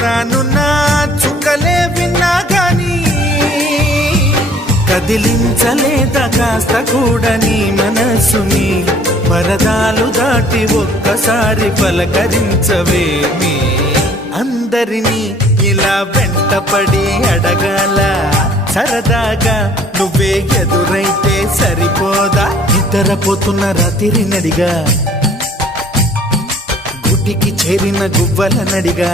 రానున్న చుక్కలే విన్నా గాని కదిలించలేదా కాస్త కూడా నీ మనసుని పరదాలు దాటి ఒక్కసారి పలకరించవేమి అందరినీ ఇలా వెంటపడి అడగాల సరదాగా నువ్వే ఎదురైతే సరిపోదా నిద్రపోతున్న రాత్రి నడిగా గుటికి చేరిన గువ్వల నడిగా